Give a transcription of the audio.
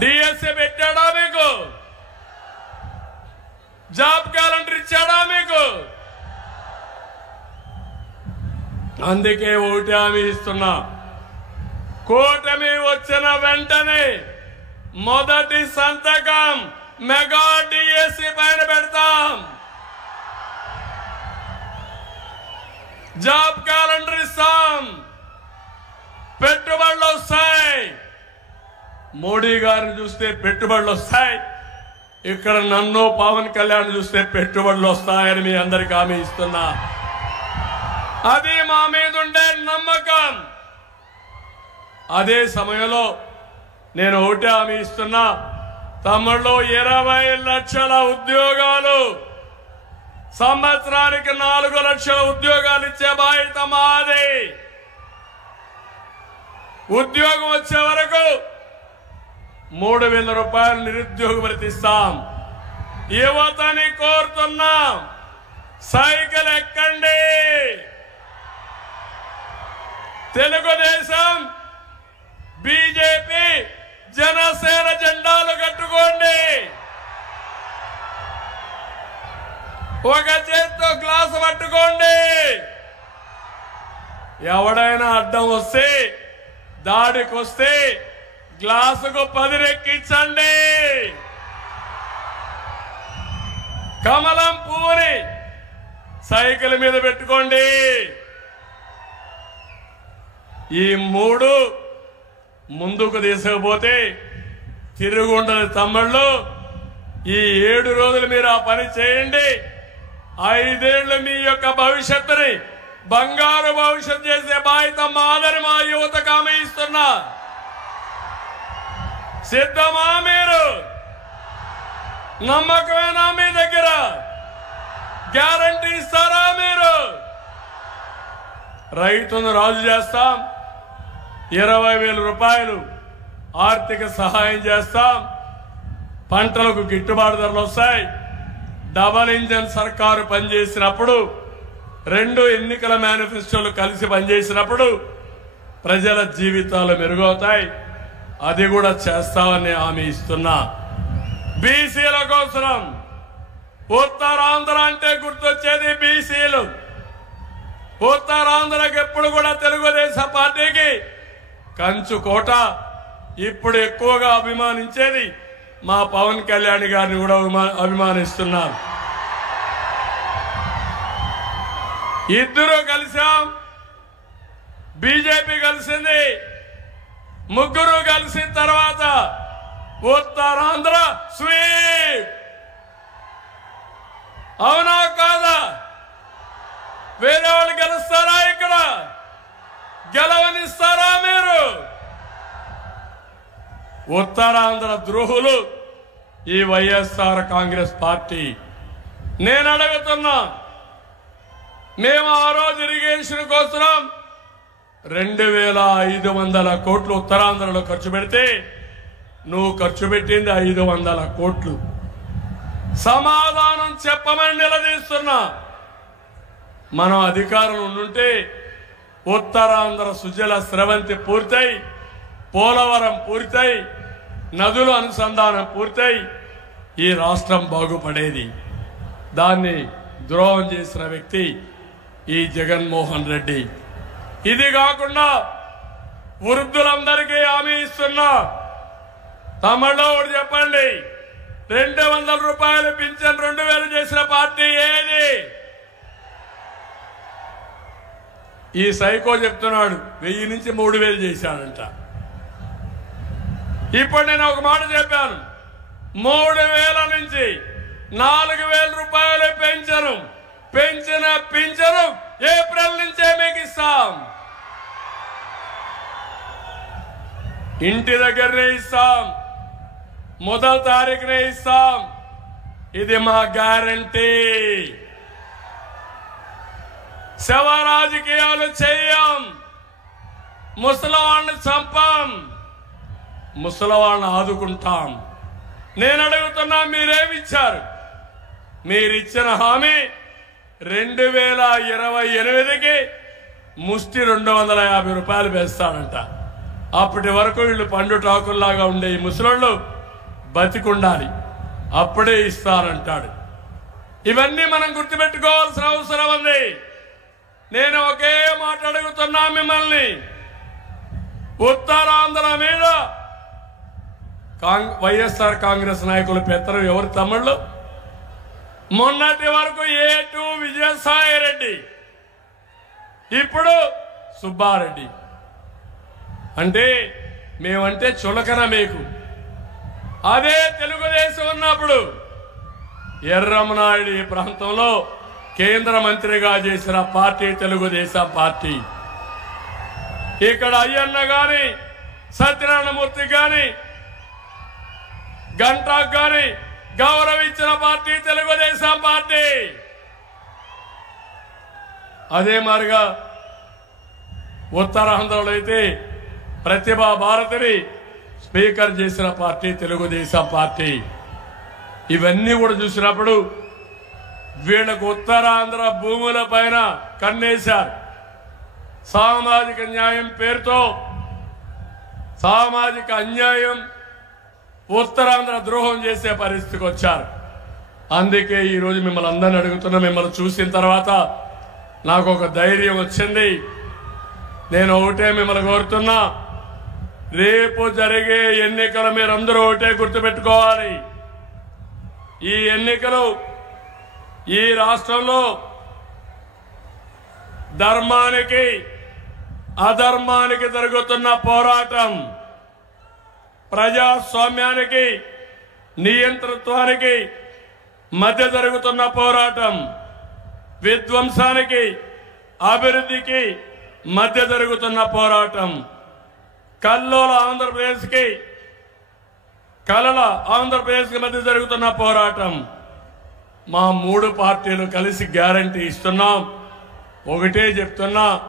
DSA పెట్టాడా మీకు? Job calendar ఇచ్చాడా మీకు? అందుకే ఒకటి హామీ ఇస్తున్నా, కూటమి వచ్చిన వెంటనే మొదటి సంతకం మెగా డిఎస్సి పైన పెడతాం. జాబ్ క్యాలెండర్ ఇస్తాం. పెట్టుబడులు వస్తాయి. మోడీ గారిని చూస్తే పెట్టుబడులు వస్తాయి. ఇక్కడ నన్ను పవన్ కళ్యాణ్ చూస్తే పెట్టుబడులు వస్తాయని మీ అందరికీ హామీ ఇస్తున్నా. అది మా మీద ఉండే నమ్మకం. అదే సమయంలో నేను ఒకటే హామీ ఇస్తున్నా, తమ్ముళ్ళు 20 లక్షల ఉద్యోగాలు, సంవత్సరానికి 4 లక్షల ఉద్యోగాలు ఇచ్చే బాధ్యత మాది. ఉద్యోగం వచ్చే వరకు 3,000 రూపాయలు నిరుద్యోగ భృతి ఇస్తాం. యువతని కోరుతున్నాం, సైకిల్ ఎక్కండి. తెలుగుదేశం, బీజేపీ, జనసేన జెండాలు కట్టుకోండి. ఒక చేత్తో గ్లాసు పట్టుకోండి. ఎవడైనా అడ్డం వస్తే, దాడికి వస్తే గ్లాసుకు 10 రెక్కించండి. కమలం పువ్వుని సైకిల్ మీద పెట్టుకోండి. ఈ 3 ముందుకు తీసుకుపోతే తిరుగుండని తమ్ముళ్ళు. ఈ 7 రోజులు మీరు ఆ పని చేయండి. 5 ఏళ్లు మీ యొక్క భవిష్యత్తుని బంగారు భవిష్యత్తు చేసే బాధ్యత మాదని మా యువతకు హామీ ఇస్తున్నా. సిద్ధమా మీరు? నమ్మకమేనా మీ దగ్గర? గ్యారంటీ ఇస్తారా మీరు? రైతును రాజు చేస్తాం. 20,000 రూపాయలు ఆర్థిక సహాయం చేస్తాం. పంటలకు గిట్టుబాటు ధరలు వస్తాయి. డబల్ ఇంజన్ సర్కారు పనిచేసినప్పుడు, 2 ఎన్నికల మేనిఫెస్టోలు కలిసి పనిచేసినప్పుడు ప్రజల జీవితాలు మెరుగవుతాయి. అది కూడా చేస్తామని హామీ ఇస్తున్నా. బీసీల కోసం, ఉత్తరాంధ్ర అంటే గుర్తొచ్చేది బీసీలు. ఉత్తరాంధ్రకి ఎప్పుడు కూడా తెలుగుదేశం పార్టీకి కంచుకోట. ఇప్పుడు ఎక్కువగా అభిమానించేది మా పవన్ కళ్యాణ్ గారిని కూడా అభిమానిస్తున్నాను. ఇద్దరు కలిసాం. బీజేపీ కలిసింది. 3 కలిసిన తర్వాత ఉత్తరాంధ్ర స్వీప్. అవునా కాదా? వేరే వాళ్ళు గెలుస్తారా? ఇక్కడ గెలవనిస్తారా మీరు? ఉత్తరాంధ్ర ద్రోహులు ఈ వైఎస్ఆర్ కాంగ్రెస్ పార్టీ. నేను అడుగుతున్నా, మేము ఆ రోజు ఇరిగేషన్ కోసం 2,500 కోట్లు ఉత్తరాంధ్రలో ఖర్చు పెడితే నువ్వు ఖర్చు పెట్టింది 500 కోట్లు. సమాధానం చెప్పమని నిలదీస్తున్నా. మనం అధికారం ఉండుంటే ఉత్తరాంధ్ర సుజల స్రవంతి పూర్తయి, పోలవరం పూర్తయి, నదుల అనుసంధానం పూర్తయి ఈ రాష్ట్రం బాగుపడేది. దాన్ని ద్రోహం చేసిన వ్యక్తి ఈ జగన్మోహన్ రెడ్డి. ఇది కాకుండా వృద్ధులందరికీ హామీ ఇస్తున్నా. తమిళలో ఒకటి చెప్పండి, 200 రూపాయలు పింఛన్ 2,000 చేసిన పార్టీ ఏది? ఈ సైకో చెప్తున్నాడు 1000 నుంచి 3,000 చేశాడంట. ఇప్పుడు నేను ఒక మాట చెప్పాను, 3,000 నుంచి 4,000 రూపాయలు పెంచను. పెంచిన పింఛను ఏప్రిల్ నుంచే మీకు ఇస్తాం. ఇంటి దగ్గరనే ఇస్తాం. 1వ తారీఖునే ఇస్తాం. ఇది మా గ్యారంటీ. శవ రాజకీయాలు చేయం. ముసలివాళ్ళని చంపాం. ముసలివాళ్ళని ఆదుకుంటాం. నేను అడుగుతున్నా, మీరేమిచ్చారు? మీరిచ్చిన హామీ 2028కి ముష్టి 250 రూపాయలు వేస్తాడంట. అప్పటి వరకు వీళ్ళు పండుటాకుల్లాగా ఉండే ఈ ముసలోళ్ళు బతికుండాలి, అప్పుడే ఇస్తారంటాడు. ఇవన్నీ మనం గుర్తుపెట్టుకోవాల్సిన అవసరం ఉంది. నేను ఒకే మాట అడుగుతున్నా మిమ్మల్ని, ఉత్తరాంధ్ర మీద వైఎస్ఆర్ కాంగ్రెస్ నాయకులు పెత్తనం ఎవరు తమ్ముళ్ళు? మొన్నటి వరకు A2 విజయసాయి రెడ్డి, ఇప్పుడు సుబ్బారెడ్డి. అంటే మేమంటే చులకన మీకు. అదే తెలుగుదేశం ఉన్నప్పుడు ఎర్రమనాయుడు ఈ ప్రాంతంలో కేంద్ర మంత్రిగా చేసిన పార్టీ తెలుగుదేశం పార్టీ. ఇక్కడ అయ్యన్న గాని, సత్యనారాయణమూర్తి గాని, గంటాకు గాని గౌరవించిన పార్టీ తెలుగుదేశం పార్టీ. అదే మాదిరిగా ఉత్తరాంధ్రలో అయితే ప్రతిభా భారతిని స్పీకర్ చేసిన పార్టీ తెలుగుదేశం పార్టీ. ఇవన్నీ కూడా చూసినప్పుడు వీళ్ళకు ఉత్తరాంధ్ర భూముల పైన కన్నేశారు. సామాజిక న్యాయం పేరుతో సామాజిక అన్యాయం, ఉత్తరాంధ్ర ద్రోహం చేసే పరిస్థితికి వచ్చారు. అందుకే ఈరోజు మిమ్మల్ని అందరిని అడుగుతున్నా, మిమ్మల్ని చూసిన తర్వాత నాకు ఒక ధైర్యం వచ్చింది. నేను ఒకటే మిమ్మల్ని కోరుతున్నా, రేపు జరిగే ఎన్నికలు మీరందరూ ఒకటే గుర్తుపెట్టుకోవాలి. ఈ ఎన్నికలు ఈ రాష్ట్రంలో ధర్మానికి అధర్మానికి జరుగుతున్న పోరాటం, ప్రజాస్వామ్యానికి నియంతృత్వానికి మధ్య జరుగుతున్న పోరాటం, విధ్వంసానికి అభివృద్ధికి మధ్య జరుగుతున్న పోరాటం, కల్లోల ఆంధ్రప్రదేశ్కి కలల ఆంధ్రప్రదేశ్కి మధ్య జరుగుతున్న పోరాటం. మా 3 పార్టీలు కలిసి గ్యారంటీ ఇస్తున్నాం. ఒకటే చెప్తున్నా,